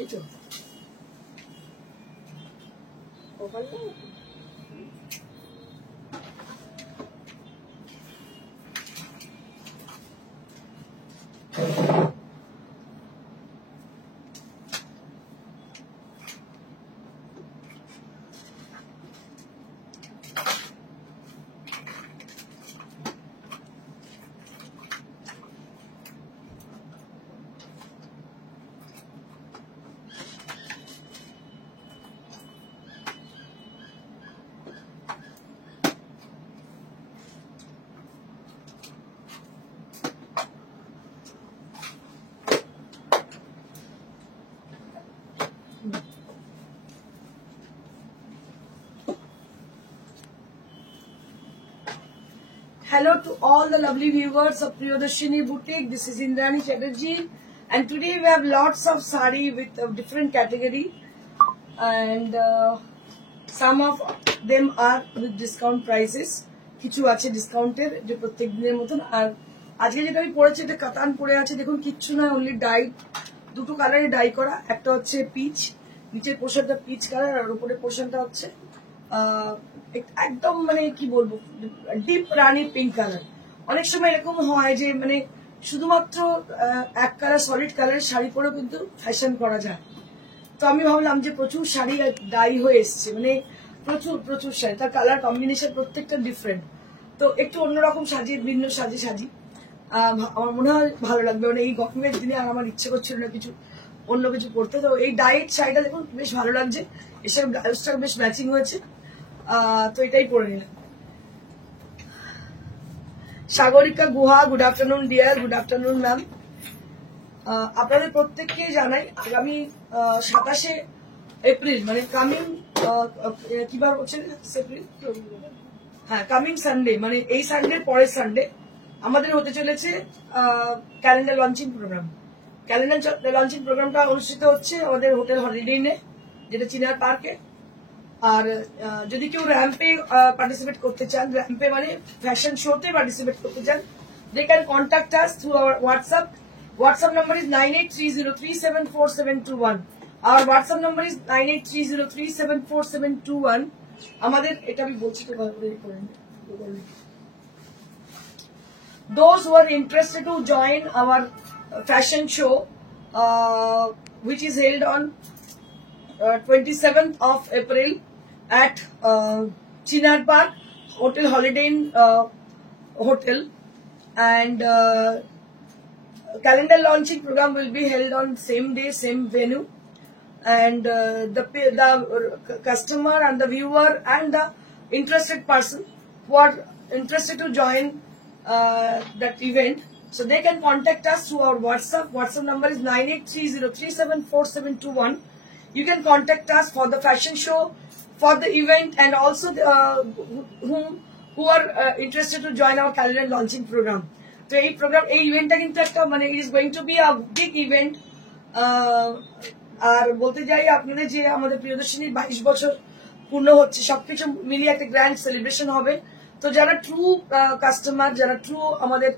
এই তো Hello to all the lovely viewers of Priyadarshini Boutique. This is Indrani Chatterjee, and today we have lots of sari with different category, and some of them are with discount prices. কিছু আছে ডিসকাউন্টের যে প্রত্যেক দিনের মতন। আর আজকে যেটা আমি পরেছি এটা কাতান পরে আছে, দেখুন কিচ্ছু না, অনলি ডাই, দুটো কালারে ডাই করা। একটা হচ্ছে পিচ, নিচের পোর্শনটা পিচ কালার আর উপরের পোর্শনটা হচ্ছে একদম মানে কি বলবো ডিপ রানি পিঙ্ক কালার। অনেক সময় এরকম হয় যে মানে শুধুমাত্র এক কালার সলিড কালারের শাড়ি পরেও কিন্তু ফ্যাশন করা যায়। তো আমি ভাবলাম যে প্রচুর শাড়ি ডাই হয়ে এসছে, মানে প্রচুর শাড়ি, তার কালার কম্বিনেশন প্রত্যেকটা ডিফারেন্ট। তো একটু অন্যরকম সাজিয়ে ভিন্ন সাজি আমার মনে হয় ভালো লাগবে, মানে এই গরমের দিনে আর আমার ইচ্ছে করছিল না কিছু অন্য কিছু পরতে। তো এই ডাইট শাড়িটা দেখুন বেশ ভালো লাগছে, এসব ব্লাউজটা বেশ ম্যাচিং হয়েছে, তো এটাই পরে নিলাম। Sagarika Guha, good afternoon dear, good afternoon ma'am. আপনাদের প্রত্যেককে জানাই আগামী 27শে এপ্রিল মানে কামিং কিবার হচ্ছে এপ্রিল, হ্যাঁ কামিং সানডে, মানে এই সানডে পরের সানডে আমাদের হতে চলেছে calendar launching programme. Calendar launching প্রোগ্রামটা অনুষ্ঠিত হচ্ছে আমাদের হোটেল হলিডে ইনে, যেটা চিনার পার্কে। আর যদি কেউ র্যাম্পে পার্টিসিপেট করতে চান, র্যাম্পে মানে ফ্যাশন শোতে পার্টিসিপেট করতে চান, they can contact us through our WhatsApp number is 9830374721। আর হোয়াটসঅ্যাপ নাম্বার ইজ 9830374721। আমাদের এটা আমি বলছি তো ভালো করে those who are interested to join our fashion show which is held on 27th of April at Chinar Park Hotel Holiday Inn Hotel, and calendar launching program will be held on same day, same venue, and the customer and the viewer and the interested person who are interested to join that event, so they can contact us through our WhatsApp number is 9830374721. You can contact us for the fashion show, for the event, and also who are interested to join our calendar launching program. So এই program এই ইভেন্টটা কিন্তু একটা মানে it is going to be a big event. আর বলতে যাই আপনাদের যে আমাদের প্রিয়দর্শিনীর 22 বছর পূর্ণ হচ্ছে, সবকিছু মিলিয়ে একটা গ্র্যান্ড সেলিব্রেশন হবে। তো যারা ট্রু কাস্টমার, যারা ট্রু আমাদের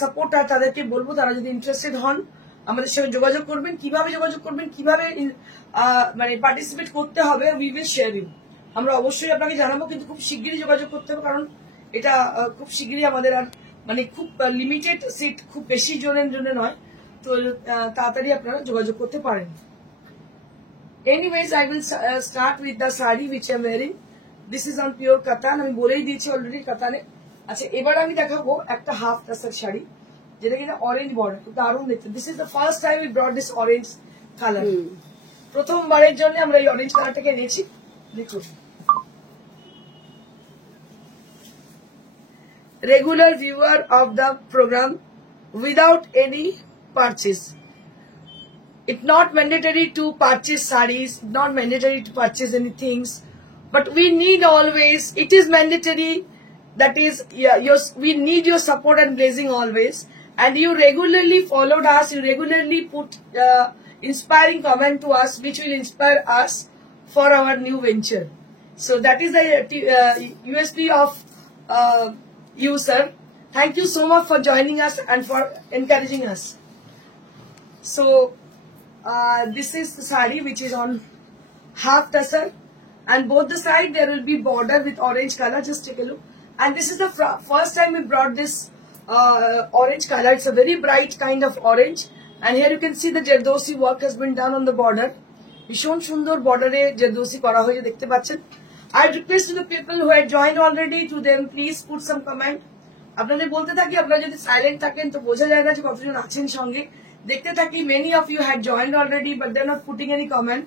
সাপোর্টার, তাদেরকে বলবো তারা যদি ইন্টারেস্টেড হন আমাদের সঙ্গে যোগাযোগ করবেন। কিভাবে যোগাযোগ করবেন, কিভাবে মানে পার্টিসিপেট করতে হবে, উই উইল শেয়ার ইউ, আমরা অবশ্যই আপনাকে জানাবো, কিন্তু খুব শিগগিরই যোগাযোগ করতে হবে, কারণ এটা খুব শিগগিরই আমাদের আর মানে খুব লিমিটেড সিট, খুব বেশি জনের জন্য নয়, তো তাড়াতাড়ি আপনারা যোগাযোগ করতে পারেন। Anyways I will start with the sari which I am wiring. This is on pure কাতান, আমি বলেই দিয়েছি অলরেডি কাতানে। আচ্ছা এবার আমি দেখাবো একটা হাফ টাসার শাড়ি, যেটা কিনা অরেঞ্জ বর্ডার, খুব দারুণ দেখতে। This is the first time we brought this orange colour, প্রথমবারের জন্য আমরা এই অরেঞ্জ কালারটাকে এনেছি। দেখুন regular viewer of the programme without any purchase, it's not mandatory to purchase sarees, not mandatory to purchase any things, but we need always, it is mandatory, that is we need your support and blessing always, and you regularly followed us, you regularly put inspiring comment to us which will inspire us for our new venture. So that is the USP of you, sir. Thank you so much for joining us and for encouraging us. So this is the sari which is on half tussar, and both the side there will be border with orange color. Just take a look. And this is the first time we brought this orange color. It's a very bright kind of orange. And here you can see the Jardosi work has been done on the border. Bishon Shundor border Jardosi kora hoye dekhte pacchen. I request to the people who had joined already, to them please put some comment. আপনাদের বলতে থাকি, আপনারা যদি সাইলেন্ট থাকেন তো বোঝা যায় না যে কতজন আছেন সঙ্গে। দেখতে থাকি, many of you had joined already but they're not putting any comment.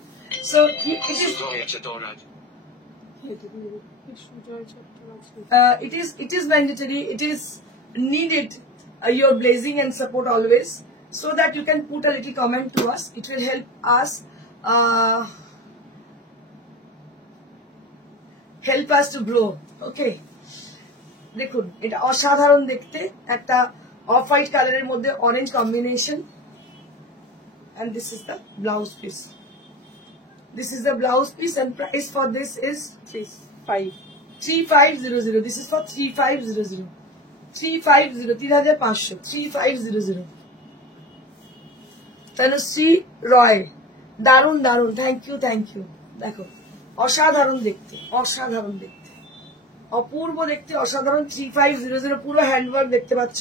So it is mandatory, it is needed, your blessing and support always, so that you can put a little comment to us. It will help us to grow. Okay, দেখুন এটা অসাধারণ দেখতে, একটা off white কালারের মধ্যে orange combination. and this is the blouse piece. This is the blouse piece and price for this is 3500. This is for 3500. 3500 Tanushree Roy, দারুন দারুন, thank you. দেখো অসাধারণ দেখতে, অপূর্ব দেখতে, অসাধারণ। 3500 পুরো হ্যান্ডওয়ার্ক দেখতে পাচ্ছ,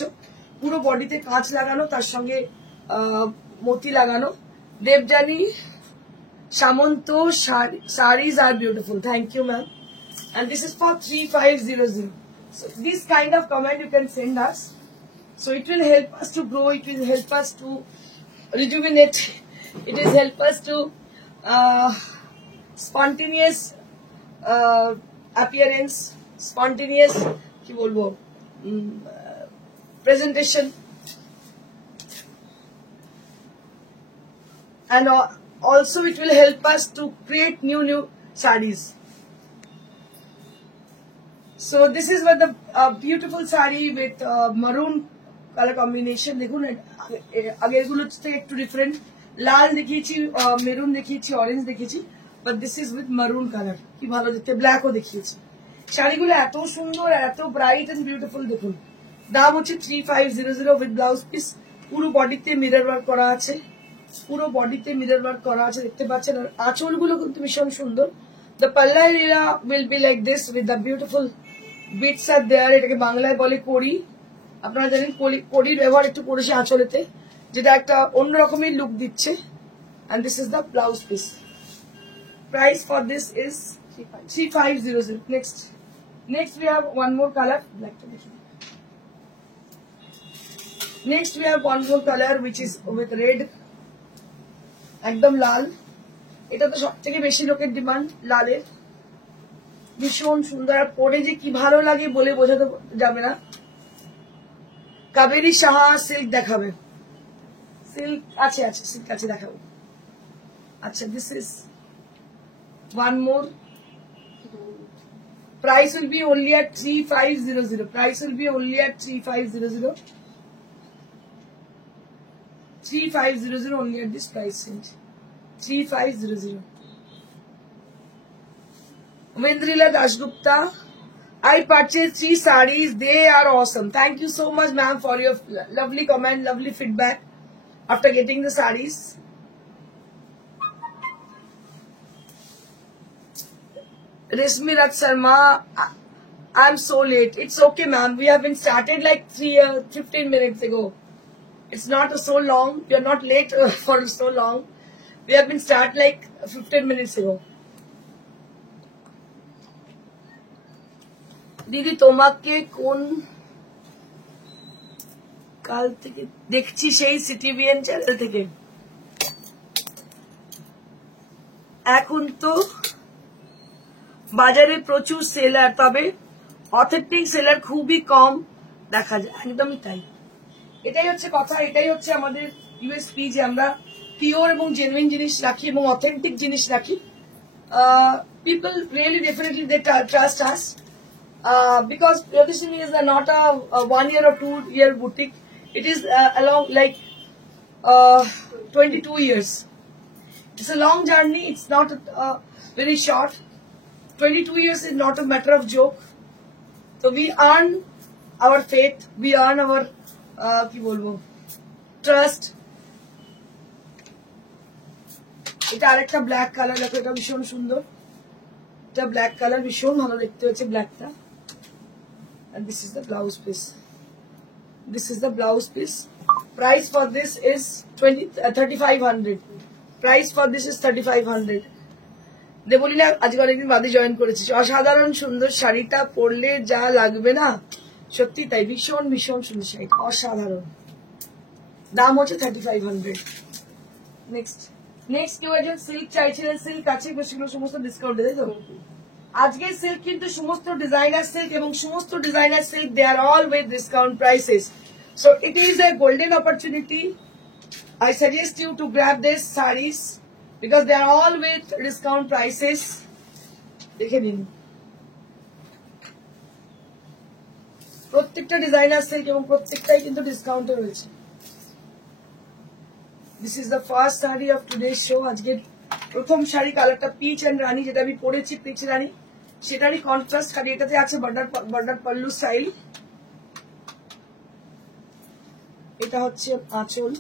পুরো বডিতে কাঁচ লাগানো, তার সঙ্গে মতি লাগানো। দেবজানী সামন্ত, sarees are beautiful. Thank you, ma'am. And this is for 3500. So this kind of comment you can send us. So it will help us to grow. It will help us to rejuvenate. It will help us to spontaneous appearance, spontaneous কি বলবো presentation, and also it will help us to create new sarees. So this is what the beautiful saree with maroon color combination. দেখুন আগেরগুলো থেকে একটু ডিফারেন্ট, লাল দেখিয়েছি, মেরুন দেখিয়েছি, অরেঞ্জ দেখিয়েছি, but this is with মারুন কালার। কি ভালো দেখতে, ব্ল্যাকও দেখিয়েছি। শাড়িগুলো এত সুন্দর, এত ব্রাইট এন্ড বিউটিফুল। দেখুন দাম হচ্ছে 3500 উইথ ব্লাউজ পিস। পুরো বডিতে মিরর ওয়ার্ক করা আছে, দেখতে পাচ্ছেন। আর আঁচলগুলো কিন্তু ভীষণ সুন্দর। The palla area will be like this with the beautiful bits are there. এটাকে বাংলায় বলে কড়ি। আপনারা জানেন কড়ির ব্যবহার একটু করেছি আঁচলেতে, যেটা একটা অন্যরকমের লুক দিচ্ছে। and this is the blouse piece. Price for this is 3500. Next we have one more color. Next we have one more color which is with red. একদম লাল, এটা তো সব থেকে বেশি লোকের ডিমান্ড লালের। ভীষণ সুন্দর, পরে যে কি ভালো লাগে বলে বোঝাতে যাবে না। কাবেরী সাহা সিল্ক দেখাবে, সিল্ক আছে, সিল্ক আছে, দেখাবো। আচ্ছা, this is one more. Price will be only at 3500. Price will be only at 3500. 3500 only at this price range. 3500. Vendrila Dashgupta, I purchased 3 sarees. They are awesome. Thank you so much, ma'am, for your lovely comment, lovely feedback after getting the sarees. Resmi Raj Sharma, I'm so late. It's okay, ma'am. We have been started like 15 minutes ago. It's not so long. We are not late for so long. We have been started like 15 minutes ago. Didi, তোমাকে কোন কাল থেকে দেখছি? সেই CTVN channel থেকে। এখন তো বাজারে প্রচুর সেলার, তবে অথেন্টিক সেলার খুবই কম দেখা যায়। একদমই তাই, এটাই হচ্ছে কথা, এটাই হচ্ছে আমাদের ইউএসপি, যে আমরা পিওর এবং জেনুইন জিনিস রাখি এবং অথেন্টিক জিনিস রাখি। People really definitely they trust us, because Piyodhishini is not a 1 year or 2 year boutique. It is along like 22 years. It's a long journey. It's not very short. 22 years is not a matter of joke. So we earn our faith, we earn our কি বলবো trust, এটা আরেকটা black colour, দেখো এটা ভীষণ সুন্দর, এটা black colour, ভীষণ ভালো দেখতে হচ্ছে ব্ল্যাকটা। And this is the blouse piece. This is the blouse piece. Price for this is 3500. Price for this is 3500. বলি না আজকে অনেকদিন বাদে জয়েন করেছি, অসাধারণ সুন্দর শাড়িটা পরলে যা লাগবে না, সত্যি তাই, ভীষণ ভীষণ সুন্দর শাড়িটা, অসাধারণ। দাম হচ্ছে 3500। নেক্সট কেউ একজন সিল্ক চাইছিলেন, সিল্ক আছে, সেগুলো সমস্ত ডিসকাউন্ট দেয় তো। আজকে সিল্ক কিন্তু সমস্ত ডিজাইনার সিল্ক এবং সমস্ত designer silk they are all with discount prices. So it is a golden opportunity. I suggest you to grab these sarees because they are all with discount prices. দেখে নিন, প্রত্যেকটা ডিজাইনার সিল্ক এবং প্রত্যেকটাই কিন্তু ডিসকাউন্টে রয়েছে। This is the first saree of today's show. আজকের প্রথম শাড়ি কালারটা পিচ এন্ড রানী, যেটা আমি পরেছি পিচ রানী, সেটারই কন্ট্রাস্ট শাড়ি। এটাতে আছে বর্ডার পাল্লু স্টাইল। এটা হচ্ছে আঁচল।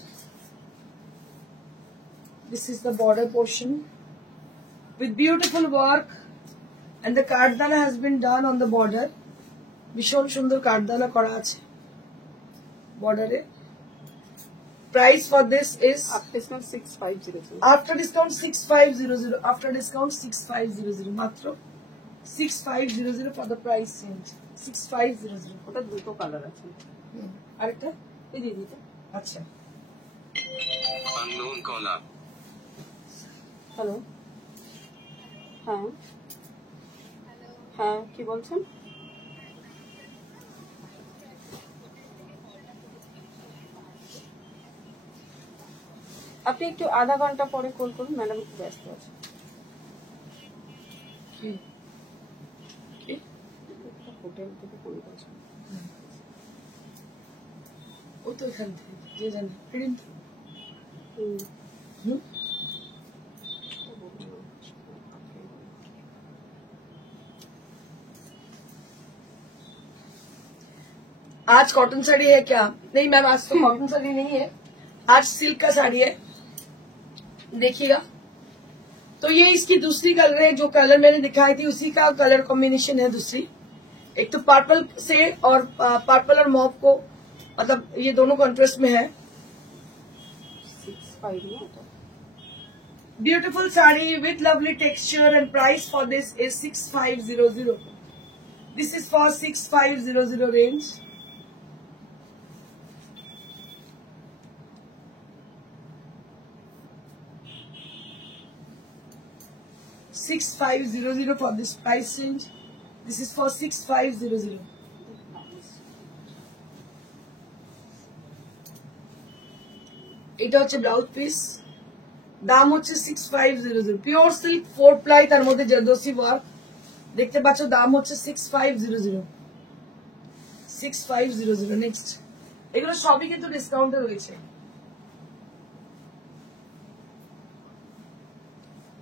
This is the border portion with beautiful work and the kardana has been done on the border. ভীষণ সুন্দর কারদানা করা আছে বর্ডারে। Price for this is after discount 6500. After discount 6500. After discount 6500. মাত্র 6500 for the price range. 6500. ওটা দুটো কালার আছে। আরেকটা এই দিদিটা। আচ্ছা। unknown caller. হ্যালো, হ্যাঁ হ্যাঁ, কি বলছেন? আপনি একটু আধা ঘন্টা পরে কল করুন, ম্যাডাম একটু ব্যস্ত আছে। হোটেল থেকে ফোন করছেন। ও তো এখান থেকে যে জানে ফিরিন তো। आज कॉटन साड़ी है क्या? नहीं मैम, आज तो कॉटन साड़ी नहीं है, आज सिल्क का साड़ी है, देखिएगा। तो ये इसकी दूसरी कलर है, जो कलर मैंने दिखाई थी उसी का कलर कॉम्बिनेशन है दूसरी। एक तो पर्पल से और पर्पल और मॉव को, मतलब ये दोनों कॉन्ट्रास्ट में है। 65 ब्यूटीफुल sari with lovely texture and price for this is 6500। This is for 6500 रेंज। $6500 for this price range. This is for 6500. এটা হচ্ছে ব্লাউজ পিস, দাম হচ্ছে 6500। পিওর সিল্ক 4 প্লাই, তার মধ্যে জরদোসি ওয়ার্ক দেখতে পাচ্ছ, দাম হচ্ছে 6500। 6500। নেক্সট, এগুলো সবই কিন্তু ডিসকাউন্টে রয়েছে।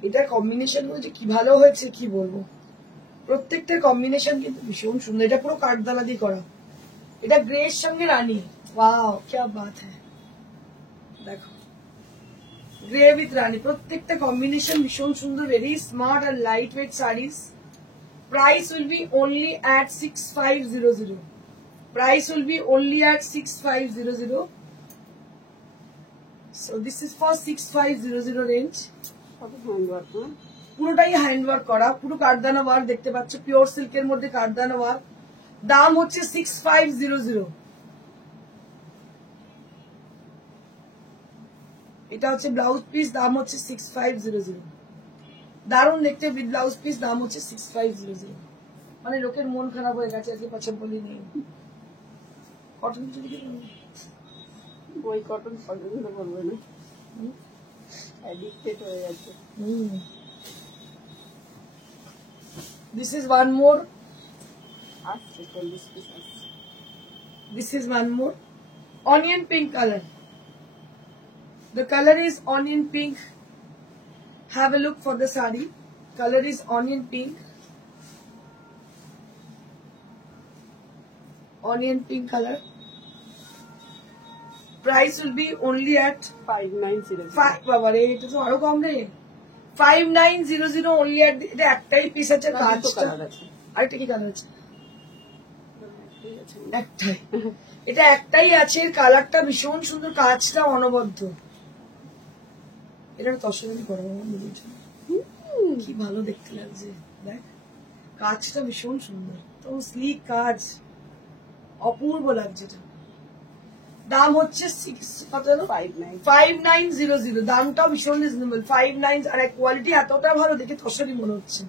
এটার কম্বিনেশন যে কি ভালো হয়েছে কি বলবো, প্রত্যেকটার কম্বিনেশন কিন্তু ভীষণ সুন্দর। এটা পুরো কাঠদালা দিয়ে করা, এটা গ্রে এর সঙ্গে রানী, ওয়াও क्या बात है। দেখো গ্রে উইথ রানী, প্রত্যেকটা কম্বিনেশন ভীষণ সুন্দর, very smart and light weight series. Price will be only at 6500। Price will be only at 6500। So this is for 6500 রেঞ্জ। পুরোটাই হ্যান্ডওয়ার্ক করা, পুরো কাঠদানা ওয়ার্ক দেখতে পাচ্ছ, পিওর সিল্কের মধ্যে কাঠদানা ওয়ার্ক। দাম হচ্ছে 6500। এটা হচ্ছে ব্লাউজ পিস, দাম হচ্ছে 6500। দারুণ দেখতে উইথ ব্লাউজ পিস, দাম হচ্ছে 6500। মানে লোকের মন খারাপ হয়ে গেছে আজকে, পাচ্ছে বলি নেই কটন চুরি, ওই কটন পছন্দ করবে না, অ্যাডিক্টেড হয়ে যাচ্ছে। This is one more. আসছে 40 পিস আসছে। This is one more. Onion pink color. The color is onion pink. Have a look for the saree. Color is onion pink. Onion pink color. Price will be only at 5900। 5 বাবা রে, এটা তো আরো কম রে। 5900 only at এটা একটাই পিস আছে কাজটা আরেকটা কি কালার আছে একটাই এটা একটাই আছে কালারটা ভীষণ সুন্দর কাজটা অনবদ্য এটা তসরানি করা কি ভালো দেখতে লাগছে দেখ কাজটা ভীষণ সুন্দর তো স্লিক কাজ অপূর্ব লাগছে এটা দাম হচ্ছে 5900 দামটাও ভীষণ রিজনেবল 59 আর কোয়ালিটি এতটা ভালো দেখে তসরানি মনে হচ্ছে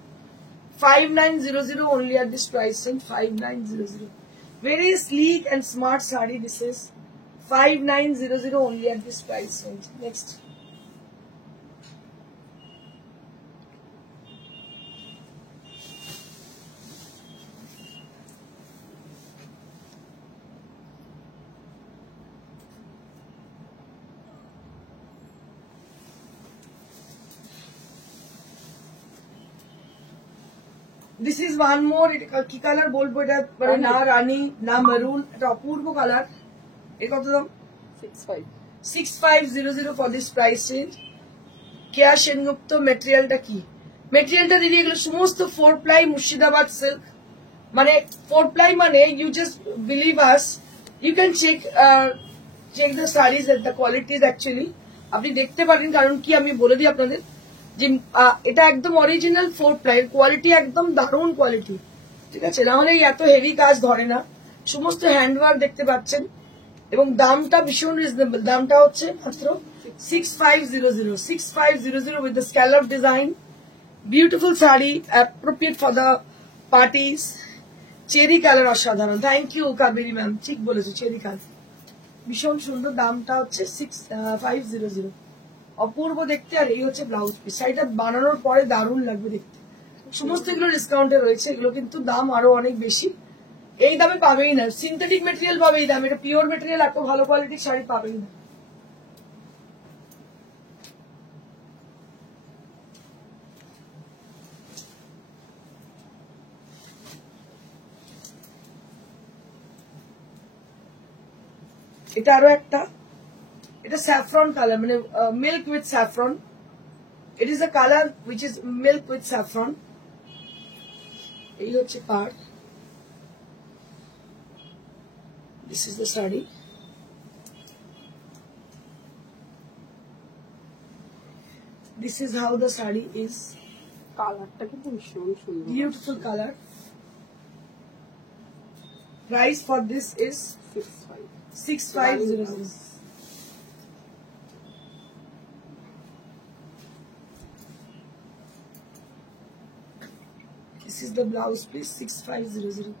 5900 only at this price range 5900 very sleek and smart saree this is 5900 only at this price range next This is one more. কি কালার বলবো এটা মানে না রানী না মেরুন এটা অপূর্ব কালার এর কত দাম 6500 ফর দিস প্রাইস রেঞ্জ কেয়া সেনগুপ্ত ম্যাটেরিয়ালটা কি ম্যাটেরিয়ালটা দিদি এগুলো সমস্ত 4 প্লাই মুর্শিদাবাদ সিল্ক মানে 4 প্লাই মানে you just believe us you can check the saris at the qualities actually আপনি দেখতে পারেন কারণ কি আমি বলে দিই আপনাদের যে এটা একদম অরিজিনাল 4 প্লাই কোয়ালিটি একদম দারুণ কোয়ালিটি ঠিক আছে না হলে এত হেভি কাজ ধরে না সমস্ত হ্যান্ডওয়ার্ক দেখতে পাচ্ছেন এবং দামটা ভীষণ রিজনেবল দামটা হচ্ছে মাত্র 6500 with the scallop design beautiful saree appropriate for the parties cherry colour অসাধারণ থ্যাংক ইউ কাবেরী ম্যাম ঠিক বলেছো চেরি কালার ভীষণ সুন্দর দামটা হচ্ছে 6500 অপূর্ব দেখতে আর এই হচ্ছে ব্লাউজ পিস শাড়িটা বানানোর পরে দারুণ লাগবে দেখতে সমস্ত এগুলো ডিসকাউন্টে রয়েছে এগুলো কিন্তু দাম আরো অনেক বেশি এই দামে পাবেই না সিনথেটিক মেটেরিয়াল পাবে এই দামে এটা পিওর মেটেরিয়াল এত ভালো কোয়ালিটির শাড়ি পাবেই না এটা আরো একটা এটা saffron color মানে milk with saffron it is a color which is milk with saffron এই হচ্ছে পার this is the saree this is how the saree is কালারটা কিন্তু ভীষণ সুন্দর beautiful color price for this is 6500 This is the blouse piece 6500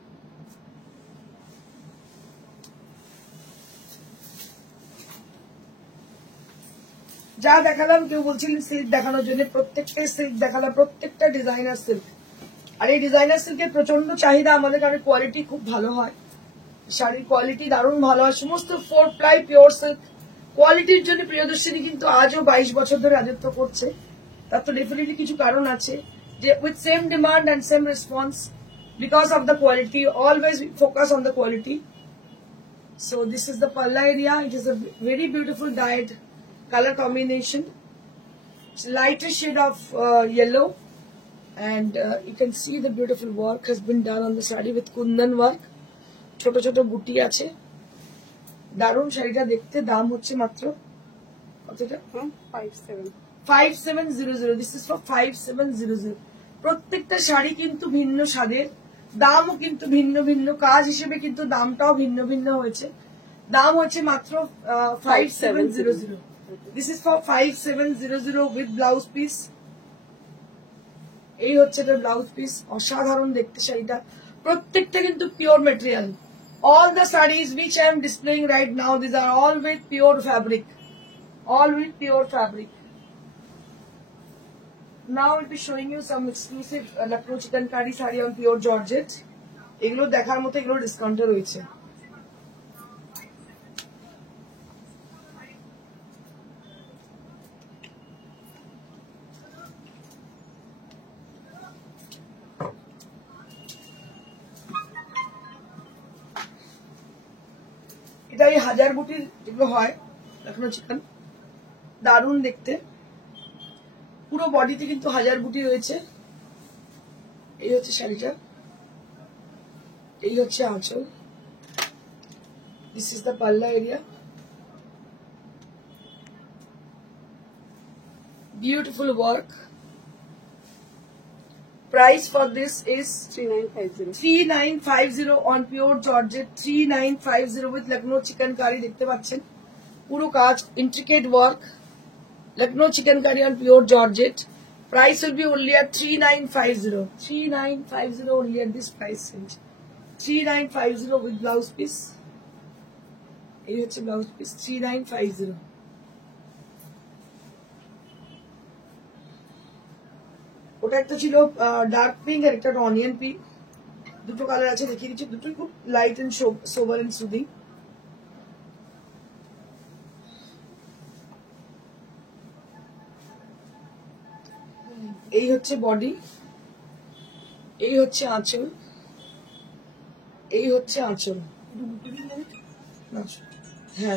যা দেখালাম কেউ বলছিলেন সিল্ক দেখানোর জন্য প্রত্যেকটা সিল্ক দেখালাম প্রত্যেকটা ডিজাইনার সিল্ক আর এই ডিজাইনার সিল্কের প্রচন্ড চাহিদা আমাদের কারণে কোয়ালিটি খুব ভালো হয় শাড়ির কোয়ালিটি দারুণ ভালো হয় সমস্ত 4 প্লাই পিওর সিল্ক কোয়ালিটির জন্য প্রিয়দর্শিনী কিন্তু আজও 22 বছর ধরে রাজত্ব করছে তার তো ডেফিনেটলি কিছু কারণ আছে যে with same demand and same response because of the quality always we focus on the quality so this is the palla area it is a very beautiful dyed color combination it's lighter shade of yellow and you can see the beautiful work has been done on the saree with kundan work ছোট ছোট বুটি আছে দারুণ শাড়িটা দেখতে দাম হচ্ছে মাত্র কতটা 5700 this is for 5700 প্রত্যেকটা শাড়ি কিন্তু ভিন্ন স্বাদের দামও কিন্তু ভিন্ন ভিন্ন কাজ হিসেবে কিন্তু দামটাও ভিন্ন ভিন্ন হয়েছে দাম হচ্ছে মাত্র 5700 this is for 5700 with blouse piece এই হচ্ছে এটা ব্লাউজ পিস অসাধারণ দেখতে শাড়িটা প্রত্যেকটা কিন্তু pure material all the sarees which I am displaying right now these are all with pure fabric all with pure fabric now I'll be showing you some exclusive Lucknow chikankari saree on pure georgette এগুলো দেখার মতো এগুলো ডিসকাউন্টে রয়েছে এটা এই হাজার বুটির যেগুলো হয় লখনৌ চিকেন দারুণ দেখতে পুরো বডিতে কিন্তু হাজার বুটি রয়েছে। এই হচ্ছে শাড়িটা, এই হচ্ছে আঁচল। This is the palla area. Beautiful work. Price for this is 3950. 3950 on pure georgette. 3950 with Lucknow chicken curry. देखते पाच्छेन पुरो काज intricate work. Lucknow chicken curry on pure georgette. Price will be only at 3950. 3950 only at this price range. 3950 with blouse piece. ये होच्छे blouse piece 3950. ওটা একটা ছিল dark pink আর একটা onion pink, দুটো কালার আছে, দেখিয়ে দিচ্ছি। দুটোই খুব light and sober and soothing. এই হচ্ছে বডি, এই হচ্ছে আঁচল, এই হচ্ছে আঁচল। হ্যাঁ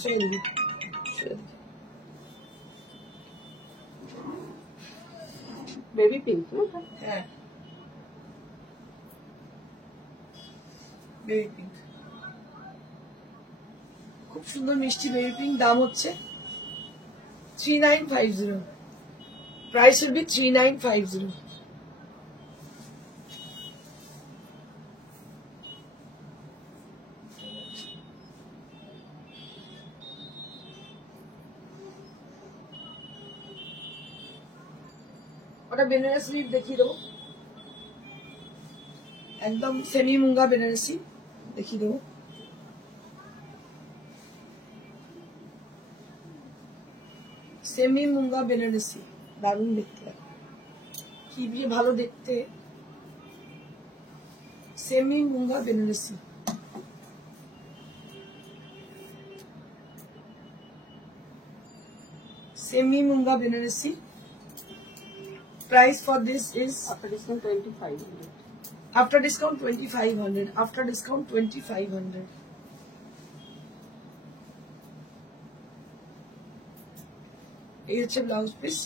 সরে দিবি, বেবি পিঙ্ক না? হ্যাঁ বেবি পিঙ্ক, খুব সুন্দর মিষ্টি বেবি পিঙ্ক। দাম হচ্ছে 3950। Price will be 3950। ওটা বেনারসি দেখিয়ে দেবো, একদম সেমি মুঙ্গা বেনারসি দেখিয়ে দেবো। সেমি মুঙ্গা বেনারসি দারুণ দেখতে, কি দিয়ে ভালো দেখতে। Semi Munga Banarasi, semi Munga Banarasi. Price for this is after discount 2500. After discount 2500. After discount 2500. এই হচ্ছে ব্লাউজ পিস।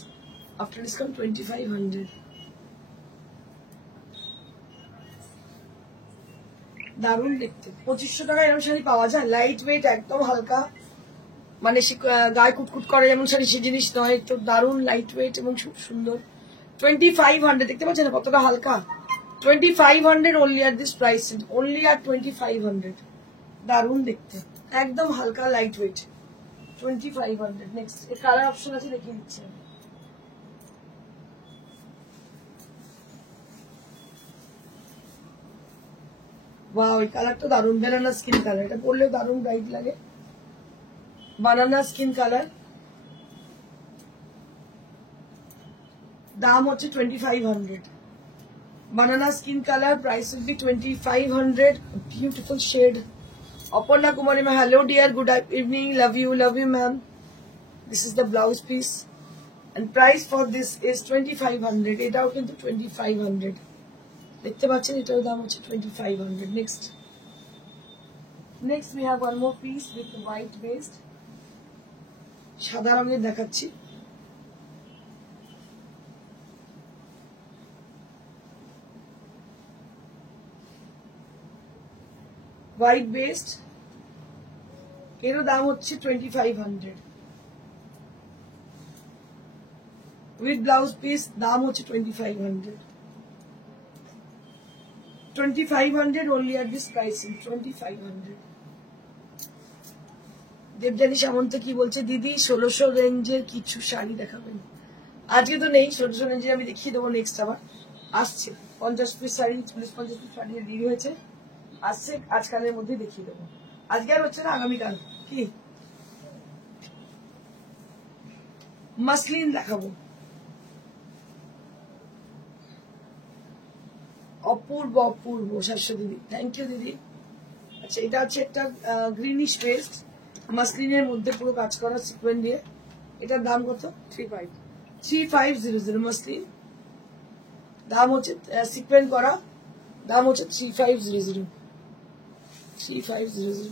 After discount 2500. দারুণ দেখতে। 2500 টাকায় এরকম শাড়ি পাওয়া যায়? লাইট ওয়েট, একদম হালকা, মানে গায়ে কুটকুট করে যেমন শাড়ি সে জিনিস নয়, তো দারুণ লাইট ওয়েট এবং খুব সুন্দর। 2500 দেখতে পাচ্ছেন কতটা হালকা। 2500 only at this price, only at 2500। দারুণ দেখতে, একদম হালকা লাইট ওয়েট। 2500। নেক্সট এর কালার অপশন আছে, দেখিয়ে দিচ্ছি। ওয়াও, এই কালারটা দারুণ, বানানা স্কিন কালার। এটা পরলেও দারুণ ব্রাইট লাগে, বানানা স্কিন কালার। দাম হচ্ছে 2500। Banana skin color, price will be 2500. Beautiful shade. Aparna Kumari ma'am, hello dear, good evening, love you ma'am. This is the blouse piece and price for this is 2500. এটাও কিন্তু 2500 দেখতে পাচ্ছেন, এটার দাম হচ্ছে 2500। next we have one more piece with white based, সাদা রঙের দেখাচ্ছি। হোয়াইট বেস্ট, এরও দাম হচ্ছে 2500 উইথ ব্লাউজ পিস। দাম হচ্ছে 2500। 2500 only at this pricing, 2500। দেবজানী সামন্ত কি বলছে, দিদি 1600 রেঞ্জের কিছু শাড়ি দেখাবেন? আজকে তো নেই 1600 রেঞ্জের, আমি দেখিয়ে দেবো নেক্সট, আবার আসছে 50 পিস শাড়ি, 40-50 পিস শাড়ি রেডি হয়েছে, আসছে, আজকালের মধ্যে দেখিয়ে দেবো। আজকে আর হচ্ছে না, আগামীকাল কি মাসলিন দেখাবো। অপূর্ব অপূর্ব শাশ্বতী দিদি, থ্যাংক ইউ দিদি। আচ্ছা, এটা হচ্ছে একটা গ্রিনিশ পেস্ট, মাসলিনের মধ্যে পুরো কাজ করা সিকোয়েন্স দিয়ে। এটার দাম কত? 3500 মাসলিন। দাম হচ্ছে সিকোয়েন্স করা, দাম হচ্ছে 3500। 3500।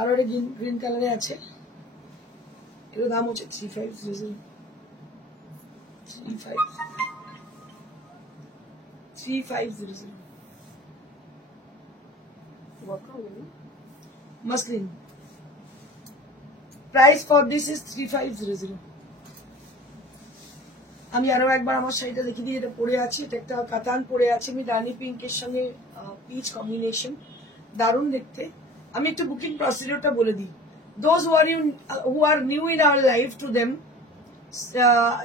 আরো একটা গ্রিন কালারে আছে, এর দাম হচ্ছে 3500 3500 muslin. Price for this is 3500. আমি আরো একবার আমার শাড়িটা দেখিয়ে দিই, এটা পরে আছে, এটা একটা কাতান পরে আছে, আমি রানী পিঙ্কের সঙ্গে পিচ কম্বিনেশন, দারুণ দেখতে। আমি একটু বুকিং প্রসিডিউরটা বলে দিই। Those who are new in our life, to them,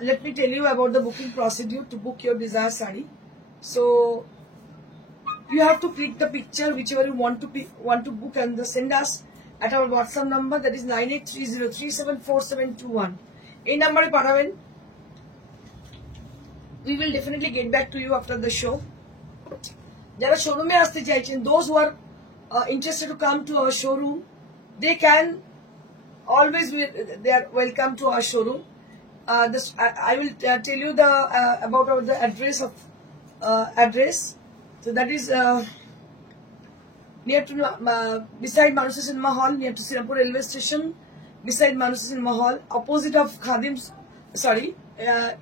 let me tell you about the booking procedure to book your desired sari. So you have to click the picture whichever you want to book and send us at our WhatsApp number, that is 9830374721. এই নম্বরে পাঠাবেন। We will definitely get back to you after the show. যারা শোরুমে আসতে চাইছেন, those who are interested to come to our showroom, they can always they are welcome to our showroom. I will tell you the about the address of address. So that is near to beside Manusa Cinema Hall, near to Singapore Railway Station, beside Manusa Cinema Hall, opposite of Khadim's,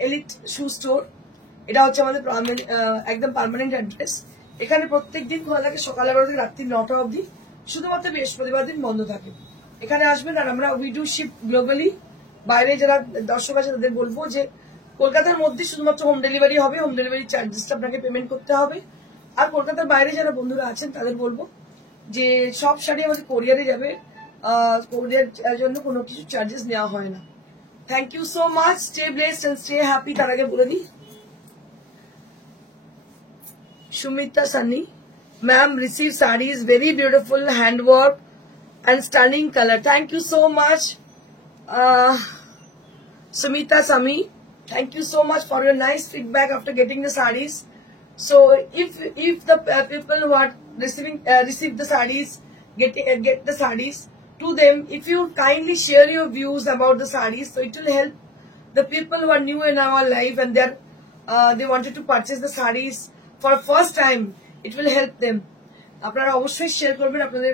Elite Shoe Store. এটা হচ্ছে আমাদের একদম permanent address. এখানে প্রত্যেক দিন খোলা থাকে সকাল 11 থেকে রাত্রি 9টা অবধি, শুধুমাত্র বৃহস্পতিবার দিন বন্ধ থাকে। এখানে আসবেন, আর আমরা উই ডু শিপ গ্লোবালি। বাইরে যারা দর্শক আছে তাদের বলবো যে কলকাতার মধ্যে শুধুমাত্র হোম ডেলিভারি হবে, হোম ডেলিভারি চার্জেসটা আপনাকে পেমেন্ট করতে হবে। আর কলকাতার বাইরে যারা বন্ধুরা আছেন তাদের বলবো যে সব শাড়ি আমাদের কোরিয়ারে যাবে, কোরিয়ার জন্য কোনো কিছু চার্জেস নেওয়া হয় না। Thank you so much, stay blessed and stay happy. তার আগে বলে দিই, Shumita Sunny, ma'am, receive sarees, very beautiful handwork and stunning color. Thank you so much, Sumita Sami. Thank you so much for your nice feedback after getting the sarees. So if the people who are receive the sarees, get the sarees to them, if you kindly share your views about the sarees, so it will help the people who are new in our life and they wanted to purchase the sarees for first time. It will help them. আপনারা অবশ্যই শেয়ার করবেন আপনাদের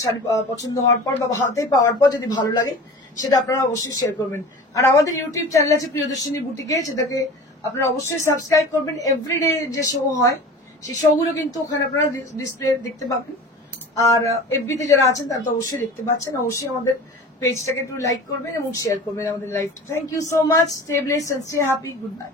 শাড়ি পছন্দ হওয়ার পর বা হাতে পাওয়ার পর, যদি ভালো লাগে সেটা আপনারা অবশ্যই শেয়ার করবেন। আর আমাদের ইউটিউব চ্যানেল আছে প্রিয়দর্শিনী বুটিকে, সেটাকে আপনারা অবশ্যই সাবস্ক্রাইব করবেন। এভরিডে যে শো হয় সেই শোগুলো কিন্তু ওখানে আপনারা ডিসপ্লে দেখতে পাবেন। আর এফবিতে যারা আছেন তারা তো অবশ্যই দেখতে পাচ্ছেন। অবশ্যই আমাদের পেজটাকে একটু লাইক করবেন এবং শেয়ার করবেন আমাদের লাইভটা। Thank you so much, stay blessed and stay happy, good by.